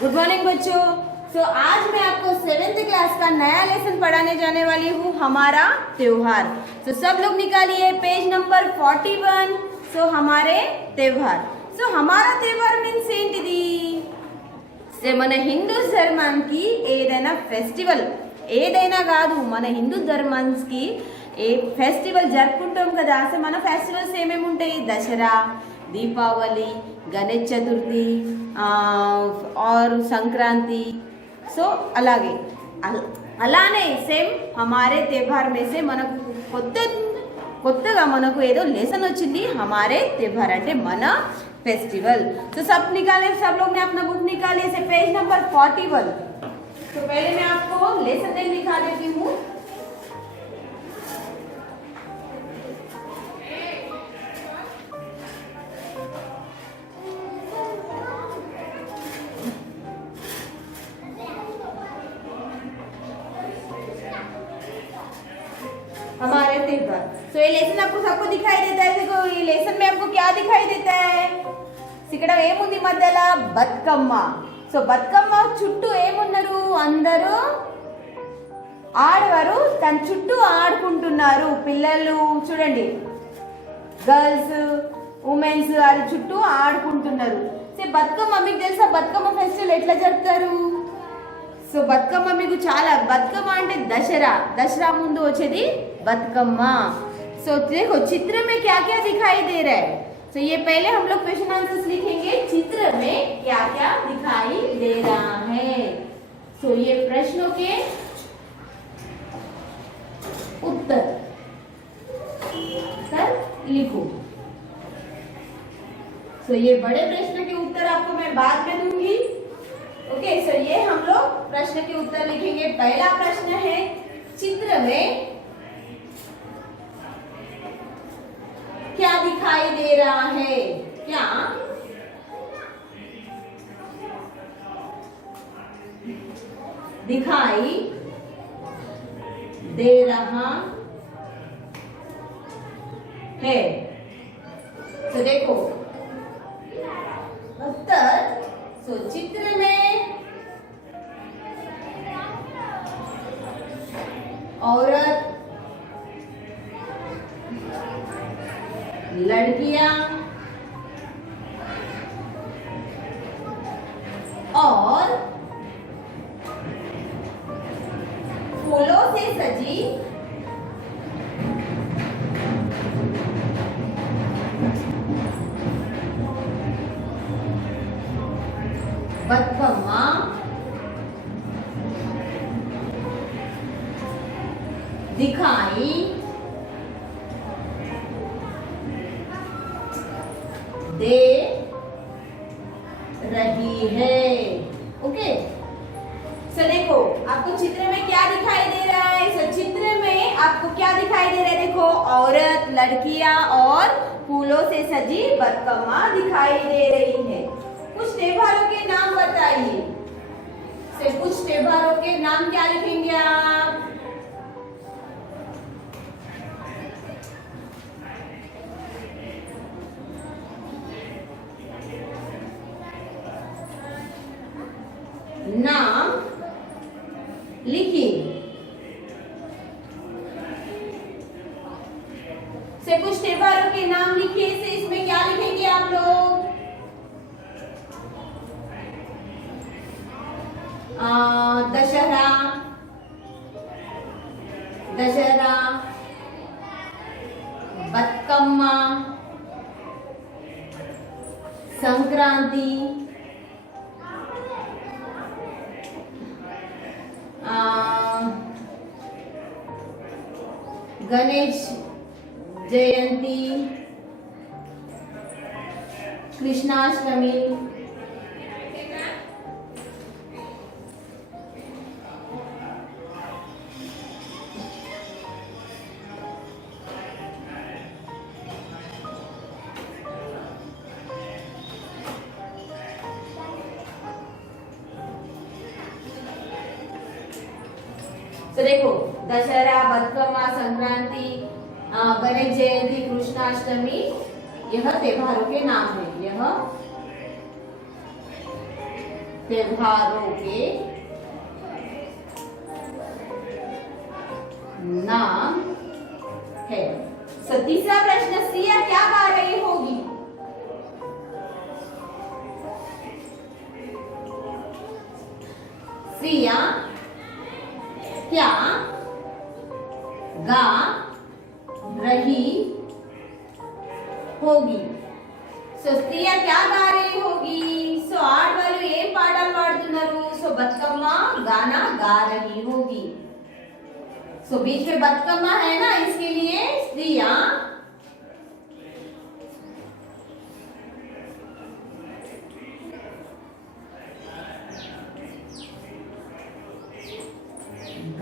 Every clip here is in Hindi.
गुड मॉर्निंग बच्चों। आज मैं आपको 7th क्लास का नया लेसन पढ़ाने जाने वाली हूँ, हमारा त्योहार। सब लोग निकालिए पेज नंबर 41। हमारे त्योहार। हमारा त्योहार मीन्स ఏంటిది? మన హిందూ ధర్మానికి ఏదైనా ఫెస్టివల్, ఏదైనా కాదు, మన హిందూ ధర్మానికి ఏ ఫెస్టివల్ జరుపుకుంటాం కదా. మన ఫెస్టివల్స్ ఏమేమి ఉంటాయి? దసరా, दीपावली, गणेश चतुर्थी और संक्रांति. అలాగే అలానే సేమ్ हमारे त्योहार में से మనకు కొత్తగా మనకు ఏదో लेसन వచ్చింది. हमारे त्योहार అంటే మన फेस्टिवल. सब निकाले, सब लोग ने अपना बुक निकाले से पेज नंबर 41. पहले मैं आपको लेसन नेम लिखा देती हूँ. हमारे त्योहार. ये लेसन आपको सबको दिखाई देता है. देखो ये लेसन में आपको क्या दिखाई देता है? ఇక్కడ ఏముంది మధ్యలో? బతుకమ్మ. బతుకమ్మ చుట్టూ ఏమున్నారు? అందరూ ఆడవారు తన చుట్టూ ఆడుకుంటున్నారు. పిల్లలు చూడండి, గర్ల్స్, ఉమెన్స్ అది చుట్టూ ఆడుకుంటున్నారు. బతుకమ్మ మీకు తెలుసా? బతుకమ్మ ఫెస్టివల్ ఎట్లా జరుపుతారు? బతుకమ్మ మీకు చాలా, బతుకమ్మ అంటే దసరా, దసరా ముందు వచ్చేది బతుకమ్మ. देखो चित्र में क्या क्या दिखाई दे रहा है. ये पहले हम लोग क्वेश्चन आंसर्स लिखेंगे. चित्र में क्या क्या दिखाई दे रहा है. ये प्रश्नों के उत्तर लिखो. ये बड़े प्रश्न के उत्तर आपको मैं बाद में दूंगी. ओके. ये हम लोग प्रश्न के उत्तर लिखेंगे. पहला प्रश्न है, चित्र में क्या दिखाई दे रहा है? क्या दिखाई दे रहा है? देखो उत्तर. चित्र में औरत, लड़कियां और फूलों से सजी बतकम्मा दिखाई दे रही है. ओके. देखो आपको चित्र में क्या दिखाई दे रहा है? चित्र में आपको क्या दिखाई दे रहा है? देखो औरत, लड़कियां और फूलों से सजी बतकम्मा दिखाई दे रही है. कुछ त्योहारों के नाम बताइए. कुछ त्योहारों के नाम क्या लिखेंगे आप? नाम लिखिए. कुछ त्योहारों के नाम लिखिए. इसमें क्या लिखेंगे आप लोग? दशहरा, दशहरा, बतकम्मा, संक्रांति, गणेश जयंती, कृष्णाष्टमी, देखो दशहरा, बतकम्मा, संक्रांति, गणेश जयंती, कृष्णाष्टमी, यह त्योहारों के नाम है. यह त्योहारों के नाम है। तीसरा प्रश्न, सिया क्या गा रही होगी? सिया क्या गा रही होगी? सिया क्या गा रही होगी? आठ वालों ఏం పాటలు పాడుతున్నారు? బతుకమ్మ गाना गा रही होगी। बीच में बतकम्मा है ना, इसके लिए स्त्रियां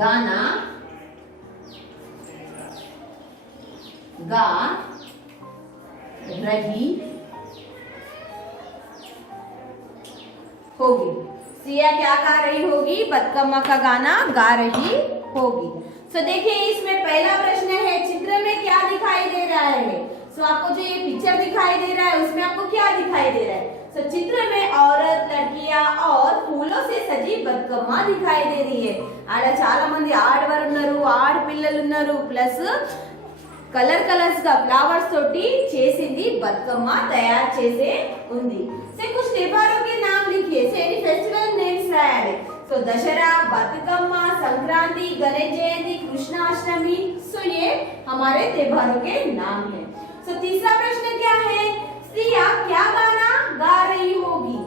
गाना गा रही होगी। सिया क्या गा रही होगी? बतकम्मा का गाना गा रही होगी। देखिए इसमें पहला प्रश्न है, चित्र में क्या दिखाई दे रहा है? आपको जो ये पिक्चर दिखाई दे रहा है उसमें आपको क्या दिखाई दे रहा है? चित्र में औरत, लड़कियां और फूलों से सजी बतकम्मा दिखाई दे रही है। आड़ा చాలా మంది ఆడవారు ఉన్నారు, ఆడపిల్లలు ఉన్నారు, ప్లస్ కలర్స్ గా ఫ్లవర్స్ తోటి చేసింది బతుకమ్మ తయారు చేసే ఉంది। कुछ त्योहारों के नाम लिखिए। एनी फेस्टिवल नेम्स రాయాలి। दशहरा, बतकम्मा, संक्रांति, गणेश जयंती, कृष्णाष्टमी। ये हमारे त्योहारों के नाम है। तीसरा प्रश्न क्या है? सिया क्या गाना गा रही होगी?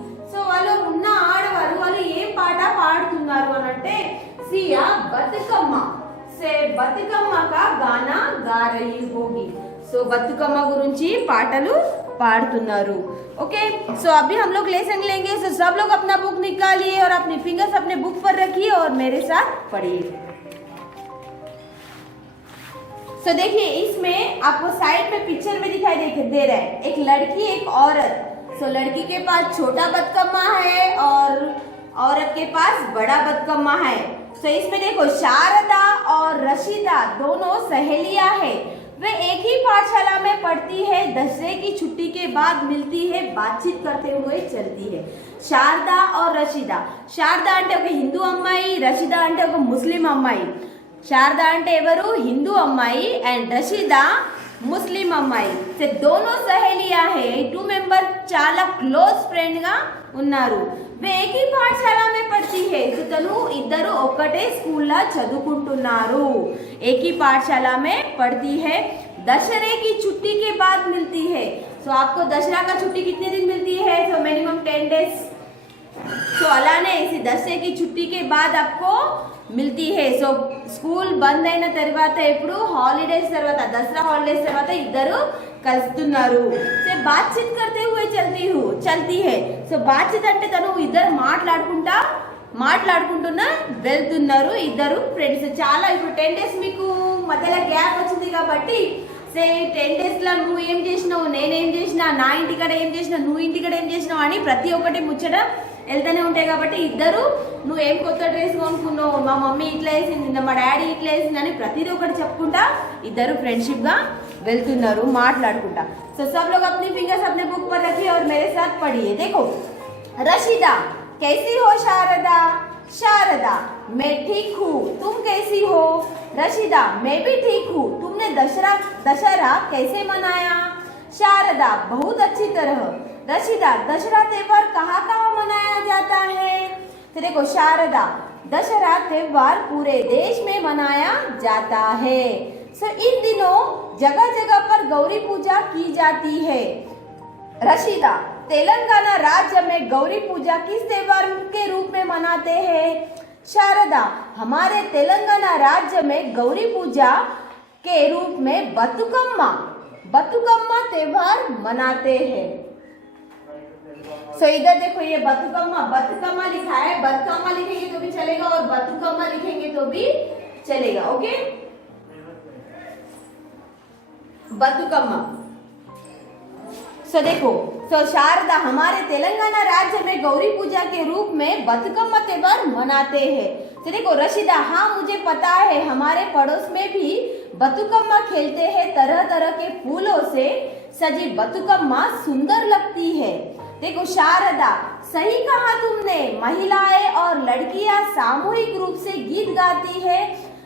వాళ్ళు ఉన్న ఆడవారు వాళ్ళు ఏం పాట పాడుతున్నారు అనంటే సియా బతుకమ్మ బతుకమ్మ का गाना गा रही होगी। బతుకమ్మ గురించి పాటలు पाड़तुన్నారు। ओके, अभी हम लोग लेसन लेंगे। सब लोग अपना बुक निकालिए और अपनी फिंगर्स अपने बुक पर रखिए और मेरे साथ पढ़िए। देखिए इसमें आपको साइड में पिक्चर में दिखाई दे रहा है एक लड़की एक औरत। लड़की के पास छोटा बतकम्मा है और औरत के पास बड़ा बतकम्मा है। इसमें देखो शारदा और रशीदा दोनों सहेलियां है। वे एक ही पाठशाला में पढ़ती है, दशहरे की छुट्टी के बाद मिलती है, बातचीत करते हुए चलती है। शारदा और रशीदा, शारदा అంటే ఒక హిందూ అమ్మాయి, రషీదా అంటే ఒక ముస్లిం అమ్మాయి। శారదా అంటే ఎవరు? హిందూ అమ్మాయి అండ్ రషీదా ముస్లిం అమ్మాయి। दोनों सहेलियां है, 2 मेंबर చాలా క్లోజ్ ఫ్రెండ్ గా ఉన్నారు। वे एक ही पाठशाला में पढ़ती है। तनु इద్దరు ఒకటే స్కూల్లో చదువుకుంటున్నారు। एक ही पाठशाला में पढ़ती है, दशहरे की छुट्टी के बाद मिलती है। आपको दशहरा का छुट्टी कितने दिन मिलती है? Minimum 10 days. అలానే इसी दशहरे की छुट्टी के बाद आपको मिलती है। स्कूल बंद అయిన తర్వాత ఇప్పుడు హాలిడేస్ తర్వాత దసరా హాలిడేస్ తర్వాత ఇద్దరు కలుస్తున్నారు। बातचीत करते हुए चलती है। बातचीत అంటే తను ఇద్దరు మాట్లాడుకుంటున్నా వెళ్తున్నారు ఇద్దరు ఫ్రెండ్స్। చాలా ఇప్పుడు 10 డేస్ మీకు మధ్యలో గ్యాప్ వచ్చింది కాబట్టి 10 డేస్ లో నువ్వు ఏం చేసినావు, నేనేం చేసినా, నా ఇంటికాడ ఏం చేసినా, నువ్వు ఇంటికాడ ఏం చేసినావు అని ప్రతి ఒక్కటి ముచ్చట వెళ్తూనే ఉంటాయి కాబట్టి ఇద్దరు నువ్వు ఏం కొత్త డ్రెస్ కొనుక్కున్నావు, మా మమ్మీ ఇట్లా వేసింది, మా డాడీ ఇట్లా వేసింది అని ప్రతిదీ ఒకటి చెప్పుకుంటా ఇద్దరు ఫ్రెండ్షిప్ గా వెళ్తున్నారు మాట్లాడుకుంటా। सब लोग अपनी फिंगर्स अपने बुक पर रखिए और मेरे साथ पढ़िए। देखो, रशीदा कैसी हो? शारदा, शारदा मैं ठीक हूँ, तुम कैसी हो? रशीदा मैं भी ठीक हूँ, तुमने दशहरा कैसे मनाया? शारदा बहुत अच्छी तरह। रशीदा दशहरा त्योहार कहाँ कहाँ मनाया जाता है? तो देखो शारदा, दशहरा त्योहार पूरे देश में मनाया जाता है। इन दिनों जगह जगह पर गौरी पूजा की जाती है। रशीदा तेलंगाना राज्य में गौरी पूजा किस त्योहार के रूप में मनाते हैं? शारदा हमारे तेलंगाना राज्य में गौरी पूजा के रूप में बतुकम्मा त्योहार मनाते हैं। इधर देखो ये बतुकम्मा लिखा है। बतकम्मा लिखेंगे तो भी चलेगा और बतुकम्मा लिखेंगे तो भी चलेगा। ओके, बतुकम्मा। देखो, शारदा हमारे तेलंगाना राज्य में गौरी पूजा के रूप में बतुकम्मा त्योहार मनाते हैं। देखो रशीदा, हाँ मुझे पता है, हमारे पड़ोस में भी बतुकम्मा खेलते हैं। तरह तरह के फूलों से सजी बतुकम्मा सुंदर लगती है। देखो शारदा, सही कहा तुमने, महिलाएं और लड़कियां सामूहिक रूप से गीत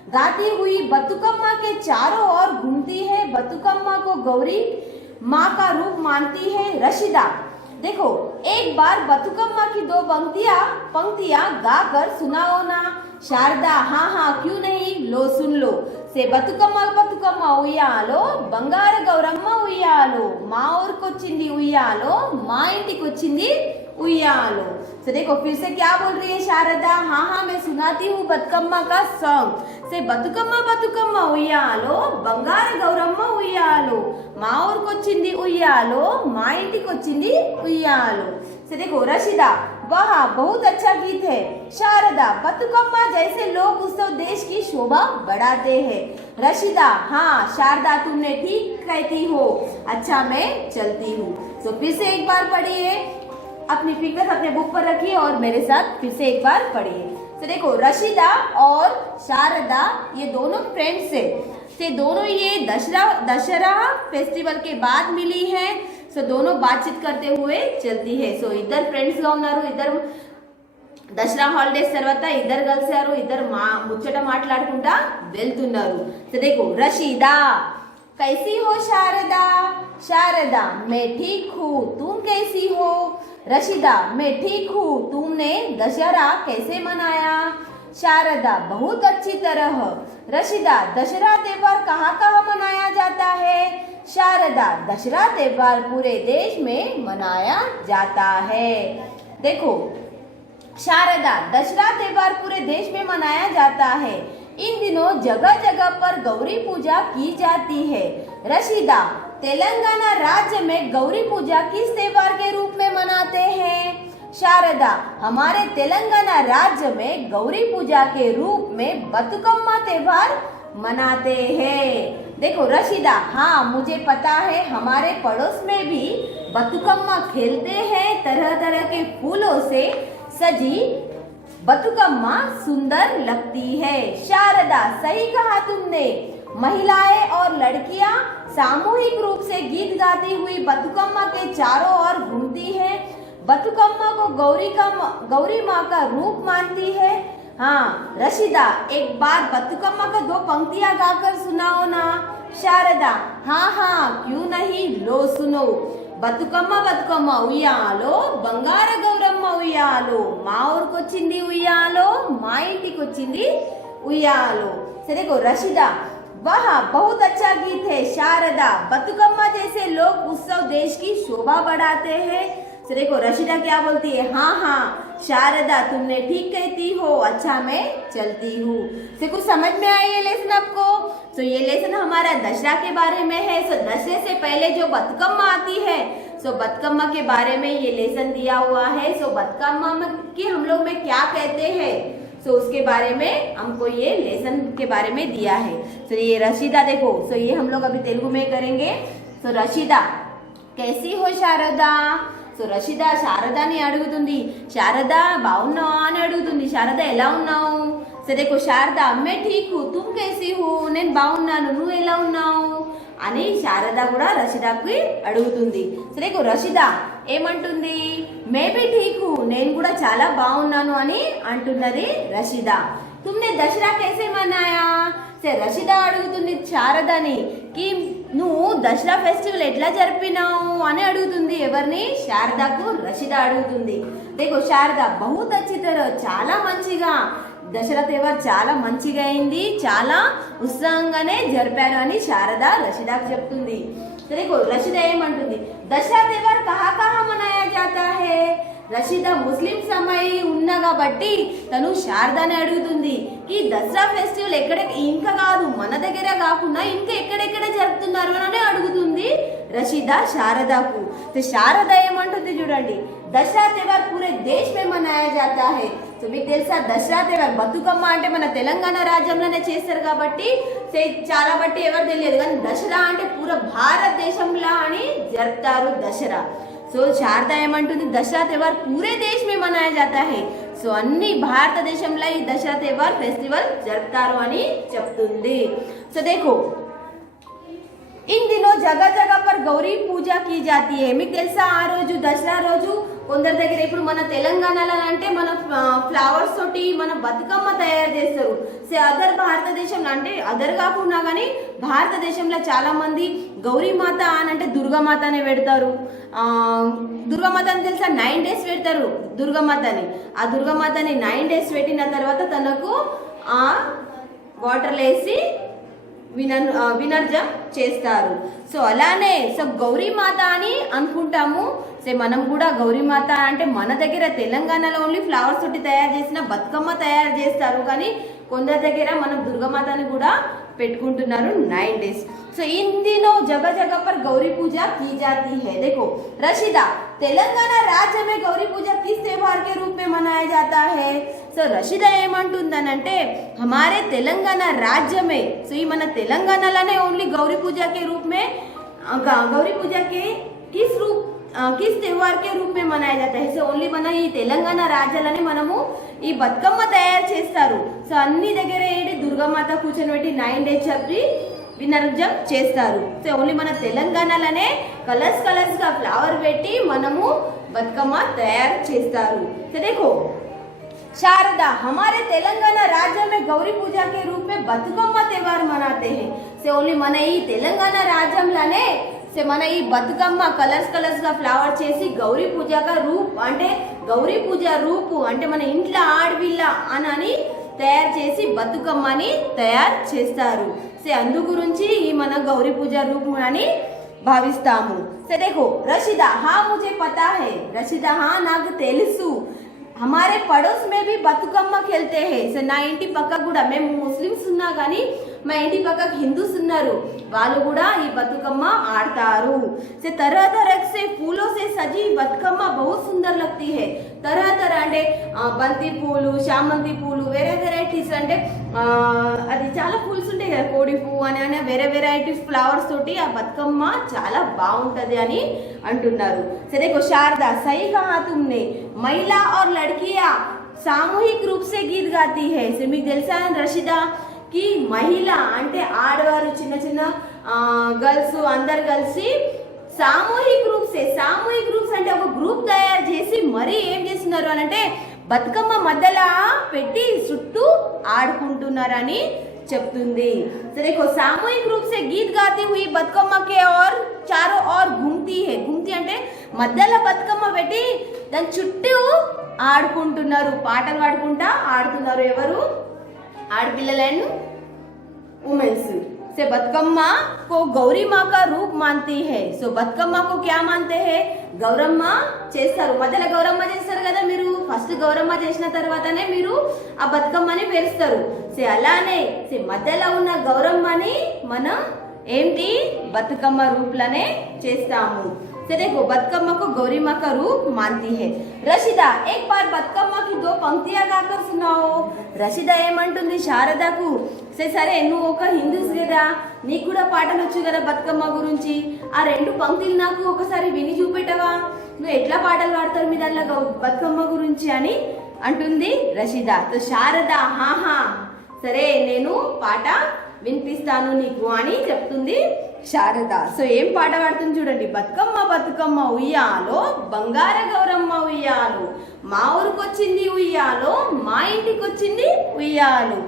गाती हुई बतुकम्मा के चारों ओर घूमती है। बतुकम्मा को गौरी माँ का रूप मानती है। रशिदा, देखो एक बार बतुकम्मा की दो पंक्तियां गाकर सुनाओ ना। शारदा, हाँ हाँ क्यों नहीं, लो सुन लो। से బతుకమ్మ ఉయ్యాలో బంగారు గౌరమ్మ ఉయ్యాలో మా ఊరికొచ్చింది ఉయ్యాలో మా ఇంటికొచ్చింది उయ్యాలో। तो देखो फिर से क्या बोल रही है शारदा, हाँ हाँ मैं सुनाती हूँ बतकम्मा का सॉन्ग। से బతుకమ్మ ఉయ్యాలో బంగారు గౌరమ్మ ఉయ్యాలో మా ఊరికొచ్చింది ఉయ్యాలో మా ఇంటికొచ్చింది ఉయ్యాలో। से देखो रशिदा, वाह बहुत अच्छा गीत है। शारदा, बतुकम्मा जैसे लोक उत्सव देश की शोभा बढ़ाते हैं। रशिदा, हाँ शारदा तुमने ठीक कहती हो, अच्छा मैं चलती हूँ। तो फिर से एक बार पढ़िए, अपनी फिंगर्स अपने बुक पर रखिए और मेरे साथ फिर से एक बार पढ़िए। तो देखो रशिदा और शारदा ये दोनों फ्रेंड्स है। से दोनों ये दशहरा फेस्टिवल के बाद मिली है। सो दोनों बातचीत करते हुए चलती है। सो इधर फ्रेंड्स గా ఉన్నారు, ఇద్దరు దసరా హాలిడేస్ తర్వాత ఇద్దరు కలిసారు, ఇద్దరు ముచ్చట మాట్లాడుకుంటా వెళ్తున్నారు। సో देखो रशीदा, कैसी हो शारदा? शारदा, मैं ठीक हूँ, तुम कैसी हो? रशीदा, मैं ठीक हूँ, तुमने दशहरा कैसे मनाया? शारदा, बहुत अच्छी तरह। रशीदा, दशहरा त्योहार कहाँ कहाँ मनाया जाता है? शारदा, दशहरा त्योहार पूरे देश में मनाया जाता है। देखो शारदा, दशहरा त्योहार पूरे देश में मनाया जाता है। इन दिनों जगह जगह पर गौरी पूजा की जाती है। रशीदा, तेलंगाना राज्य में गौरी पूजा किस त्योहार के रूप में मनाते हैं? शारदा, हमारे तेलंगाना राज्य में गौरी पूजा के रूप में बतुकम्मा त्योहार मनाते हैं। देखो रशीदा, हाँ मुझे पता है, हमारे पड़ोस में भी बतुकम्मा खेलते हैं। तरह तरह के फूलों से सजी बतुकम्मा सुंदर लगती है। शारदा, सही कहा तुमने, महिलाएं और लड़कियां सामूहिक रूप से गीत गाती हुई बतुकम्मा के चारों ओर घूमती है। बतुकम्मा को गौरी माँ का रूप मानती है। हाँ रशीदा, एक बार बतुकम्मा का दो पंक्तियां गाकर सुनाओ ना। शारदा, हाँ हाँ क्यों नहीं, लो सुनो। బతుకమ్మ ఉయ్యాలో బంగారు గౌరమ్మ ఉయ్యాలో మా ఊరికొచ్చింది ఉయ్యాలో మా ఇంటికొచ్చింది ఉయ్యాలో। से देखो रशीदा, वाह बहुत अच्छा गीत है। शारदा, बतुकम्मा जैसे लोक उत्सव देश की शोभा बढ़ाते हैं। तो देखो रशीदा क्या बोलती है, हाँ हाँ शारदा तुमने ठीक कहती हो, अच्छा मैं चलती हूँ। से कुछ समझ में आया ये लेसन आपको? तो ये लेसन हमारा दशहरा के बारे में है। सो दशहरे से पहले जो बतुकम्मा आती है, सो बतुकम्मा के बारे में ये लेसन दिया हुआ है। सो बतुकम्मा की हम लोग में क्या कहते हैं, सो उसके बारे में हमको ये लेसन के बारे में दिया है। सो ये रशीदा देखो, सो ये हम लोग अभी तेलुगु में करेंगे। सो रशीदा, कैसी हो शारदा? సో రషీదా శారదాని అడుగుతుంది, శారదా బాగున్నావా అని అడుగుతుంది। శారదా ఎలా ఉన్నావు? సో देखो శారదా, मैं ठीक हूँ, तुम कैसी हो? నేను బాగున్నాను, నువ్వు ఎలా ఉన్నావు అని శారదా కూడా రషీదాకి అడుగుతుంది। సో देखो రషీదా ఏమంటుంది, मैं भी ठीक हूँ, నేను కూడా చాలా బాగున్నాను అని అంటున్నది రషీదా। तुमने दशहरा कैसे मनाया? से రషీదా అడుగుతుంది శారదాని कि నువ్వు దసరా ఫెస్టివల్ ఎట్లా జరిపినావు అని అడుగుతుంది। ఎవరిని? శారదాకు రషీదా అడుగుతుంది। देखो శారదా, बहुत अच्छी तरह, చాలా మంచిగా దసరా त्योहार చాలా మంచిగా అయింది, చాలా ఉత్సాహంగానే జరిపాను అని శారదా రషీదాకు చెప్తుంది। देखो రషీదా ఏమంటుంది, దసరా त्योहार कहाँ कहाँ मनाया जाता है? రషీదా ముస్లిం సమయ ఉన్నా కాబట్టి తను శారదాని అడుగుతుంది कि దసరా ఫెస్టివల్ ఎక్కడ, ఇంకా కాదు మన దగ్గర కాకుండా ఇంకా ఎక్కడెక్కడ జరుపుతున్నారు అని అడుగుతుంది రషీదా శారదాకు। तो శారదా ఏమంటుంది చూడండి, దసరా त्योहार पूरे देश में मनाया जाता है। సో మీకు తెలుసా దసరా त्योहार బతుకమ్మ అంటే మన తెలంగాణ రాజ్యంలోనే చేస్తారు కాబట్టి చాలా బట్టి ఎవరు తెలియదు, కానీ దసరా అంటే పూరా భారతదేశంలో అని జరుపుతారు దసరా। సో శారదా ఏమంటుంది, దసరా त्योहार पूरे देश में मनाया जाता है। సో అన్ని భారతదేశంలో ఈ దసరా त्योहार ఫెస్టివల్ జరుపుతారు అని చెప్తుంది। సో देखो इन दिनों जगह जगह पर गौरी पूजा की जाती है మీకు తెలుసా ఆ రోజు దసరా రోజు కొందరి దగ్గర ఇప్పుడు మన తెలంగాణలో అంటే మన ఫ్లవర్స్ తోటి మన బతుకమ్మ తయారు చేస్తారు సో అదర్ భారతదేశంలో అంటే అదర్ కాకుండా కానీ భారతదేశంలో చాలా మంది గౌరీమాత అని అంటే దుర్గామాతనే పెడతారు దుర్గామాత అని తెలుసా 9 days పెడతారు దుర్గామాతని ఆ దుర్గామాతని 9 days పెట్టిన తర్వాత తనకు ఆ వాటర్లో వేసి వినర్జం చేస్తారు సో అలానే సో గౌరీమాత అని అనుకుంటాము సో మనం కూడా గౌరీమాత అంటే మన దగ్గర తెలంగాణలో ఓన్లీ ఫ్లవర్స్ తోటి తయారు చేసిన బతుకమ్మ తయారు చేస్తారు కానీ కొందరి దగ్గర మనం దుర్గామాతని కూడా పెట్టుకుంటున్నారు 9 days సో इन दिनों जगह जगह पर गौरी पूजा की जाती है देखो रशीदा तेलंगाना राज्य में गौरी पूजा किस त्योहार के रूप में मनाया जाता है సో రషీద ఏమంటుందనంటే हमारे तेलंगाना राज्य में సో ఈ మన తెలంగాణలోనే ఓన్లీ గౌరీ పూజ के रूप में गौरी पूजा के किस त्योहार के रूप में मनाया जाता है సో ఓన్లీ మన ఈ తెలంగాణ రాజ్యాలనే మనము ఈ బతుకమ్మ తయారు చేస్తారు సో అన్ని దగ్గర ఏంటి దుర్గామాత కూర్చొని 9 days చెప్పి వినర్జం చేస్తారు సో ఓన్లీ మన తెలంగాణలోనే కలర్స్ గా ఫ్లవర్ పెట్టి మనము బతుకమ్మ తయారు చేస్తారు సో देखो शारदा हमारे तेलंगाना राज्य में गौरी पूजा के रूप में बतुकम्मा त्योहार मनाते हैं से ओनली मन ई तेलंगाना राज्యంలోనే से मन ई बतुकम्मा कलर्स గా ఫ్లవర్ చేసి గౌరీ పూజ का रूप అంటే గౌరీ పూజ రూపు అంటే మన ఇంట్లో ఆడవిల్ల అని తయారు చేసి బతుకమ్మని తయారు చేస్తారు से అందు గురించి ఈ మన గౌరీ పూజ రూపు అని భావిస్తాము से देखो रशीदा हाँ मुझे पता है रशीदा हाँ నాకు తెలుసు हमारे पड़ोस में भी बतुकम्मा खेलते हैं సో నా ఇంటి పక్క కూడా మేము ముస్లిమ్స్ ఉన్నా కానీ మా ఇంటి పక్కకు హిందూస్ ఉన్నారు వాళ్ళు కూడా ఈ బతుకమ్మ ఆడతారు से तरह तरह से फूलों से सजी बतुकम्मा बहुत सुंदर लगती है तरह तरह అంటే బంతి పూలు చామంతి పూలు వేరే వెరైటీస్ అంటే అది చాలా పూల్స్ ఉంటాయి కదా కోడి పువ్వు అని వేరే వెరైటీస్ ఫ్లవర్స్ తోటి ఆ బతుకమ్మ చాలా బాగుంటది అని అంటున్నారు సో देखो शारदा सही कहा तुमने महिला और लड़कियां सामूहिक रूप से गीत गाती है సో మీకు తెలుసా రషీదా కి మహిళ అంటే ఆడవారు చిన్న చిన్న గర్ల్స్ అందరు కలిసి సామూహిక రూప్స్ అంటే ఒక గ్రూప్ తయారు చేసి మరి ఏం చేస్తున్నారు అని అంటే బతుకమ్మ మధ్యలో పెట్టి చుట్టూ ఆడుకుంటున్నారని చెప్తుంది సో देखो सामूहिक रूप से गीत गाती हुई बतकम्मा के और चारों ओर घूमती है घूमती అంటే మధ్యలో బతుకమ్మ పెట్టి దాని చుట్టూ ఆడుకుంటున్నారు పాటలు పాడుకుంటా ఆడుతున్నారు ఎవరు ఆడపిల్లలను वुमेन्स से बतकम्मा को गौरी माँ का रूप मानती है సో బతుకమ్మ को क्या मानते हैं గౌరమ్మ చేస్తారు మధ్యలో గౌరమ్మ చేస్తారు కదా మీరు ఫస్ట్ గౌరమ్మ చేసిన తర్వాతనే మీరు ఆ బతుకమ్మని పేరుస్తారు సో అలానే సో మధ్యలో ఉన్న గౌరమ్మని మనం ఏంటి బతుకమ్మ రూపులనే చేస్తాము సో देखो बतकम्मा को गौरी माँ का रूप मानती है रशीदा एक बार बतकम्मा की 2 पंक्तियां गाकर सुनाओ రషీదా ఏమంటుంది శారదకు సరే నువ్వు ఒక హిందూస్ కదా నీకు కూడా పాటలు వచ్చు కదా బతుకమ్మ గురించి ఆ 2 పంక్తులు నాకు ఒకసారి విని చూపెట్టవా నువ్వు ఎట్లా పాటలు పాడతారు మీ దాంట్లో బతుకమ్మ గురించి అని అంటుంది రషీదా సో శారద హాహా సరే నేను పాట వినిపిస్తాను నీకు అని చెప్తుంది శారద సో ఏం పాట పాడుతుంది చూడండి బతుకమ్మ ఉయ్యాలో బంగార గౌరమ్మ ఉయ్యాలో మా ఊరికొచ్చింది ఉయ్యాలో మా ఇంటికి వచ్చింది ఉయ్యాలు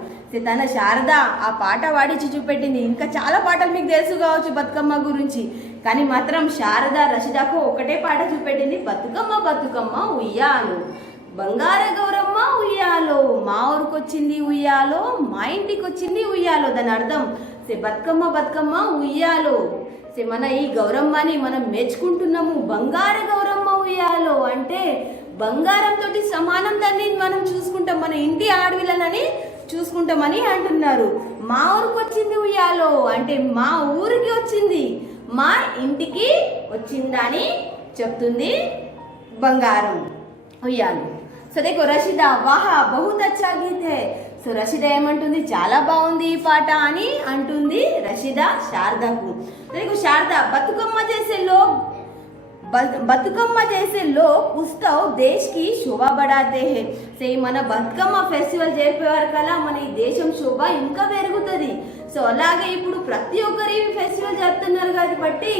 తన శారద ఆ పాట పాడిచి చూపెట్టింది ఇంకా చాలా పాటలు మీకు తెలుసు కావచ్చు బతుకమ్మ గురించి కానీ మాత్రం శారద రషీదాకు ఒకటే పాట చూపెట్టింది బతుకమ్మ ఉయ్యాలు బంగార గౌరమ్మ ఉయ్యాలో మా ఊరికొచ్చింది ఉయ్యాలో మా ఇంటికి వచ్చింది ఉయ్యాలో దాని అర్థం బతుకమ్మ ఉయ్యాలో మన ఈ గౌరమ్మని మనం మెచ్చుకుంటున్నాము బంగార గౌరమ్మ ఉయ్యాలో అంటే బంగారంతో సమానం దాన్ని మనం చూసుకుంటాం మన ఇంటి ఆడవిళ్ళని చూసుకుంటామని అంటున్నారు మా ఊరికి వచ్చింది ఉయ్యాలో అంటే మా ఊరికి వచ్చింది మా ఇంటికి వచ్చిందని చెప్తుంది బంగారం ఉయ్యాలో సో देखो రషీదా వాహ్ बहुत अच्छा गीत है సో రషీదా ఏమంటుంది చాలా బాగుంది ఈ పాట అని అంటుంది రషీదా శారదకు देखो शारदा बतुकम्मा जैसे लोग బతుకమ్మ చేసే లోग ఉత్సव దేశ్ కి శోభ बढ़ाते हैं సో ఈ మన బతుకమ్మ ఫెస్టివల్ జరిపేవారు కల మన ఈ దేశం శోభ ఇంకా పెరుగుతుంది సో అలాగే ఇప్పుడు ప్రతి ఒక్కరి ఫెస్టివల్ జరుపుతున్నారు కాబట్టి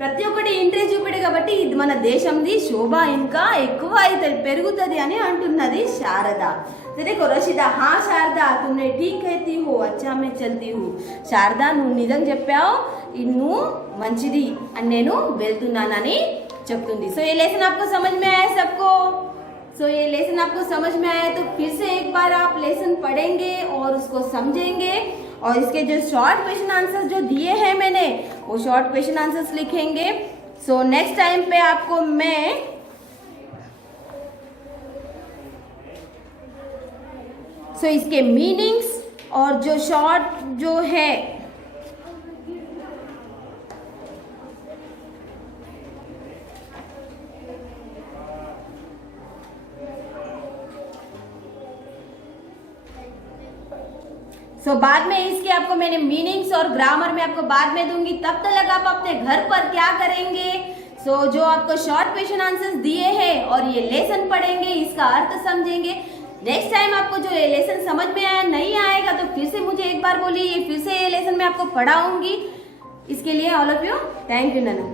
ప్రతి ఒక్కటి ఇంట్రెస్ట్ చూపెడు కాబట్టి ఇది మన దేశంది శోభ ఇంకా ఎక్కువ అవుతుంది పెరుగుతుంది అని అంటున్నది శారద देखो रशिदा हाँ शारदा तुमने ठीक कहती हो अच्छा मैं चलती हूँ शारदा నువ్వు నిజం చెప్పావు ఇన్ను మంచిది అని నేను వెళ్తున్నానని చెప్తుంది సో ये लेसन आपको समझ में आया सबको सो ये लेसन आपको समझ में आया तो फिर से एक बार आप लेसन पढ़ेंगे और उसको समझेंगे और इसके जो शॉर्ट क्वेश्चन आंसर्स जो दिए हैं मैंने वो शॉर्ट क्वेश्चन आंसर्स लिखेंगे सो नेक्स्ट टाइम पे आपको मैं सो इसके मीनिंग्स और जो शॉर्ट जो है सो बाद में इसके आपको मैंने मीनिंग्स और ग्रामर में आपको बाद में दूंगी तब तक आप अपने घर पर क्या करेंगे सो जो आपको शॉर्ट क्वेश्चन आंसर्स दिए हैं और ये लेसन पढ़ेंगे इसका अर्थ समझेंगे नेक्स्ट टाइम आपको जो ये लेसन समझ में आया नहीं आएगा तो फिर से मुझे एक बार बोलिए फिर से ये लेसन मैं आपको पढ़ाऊंगी इसके लिए all of you thank you Nannu.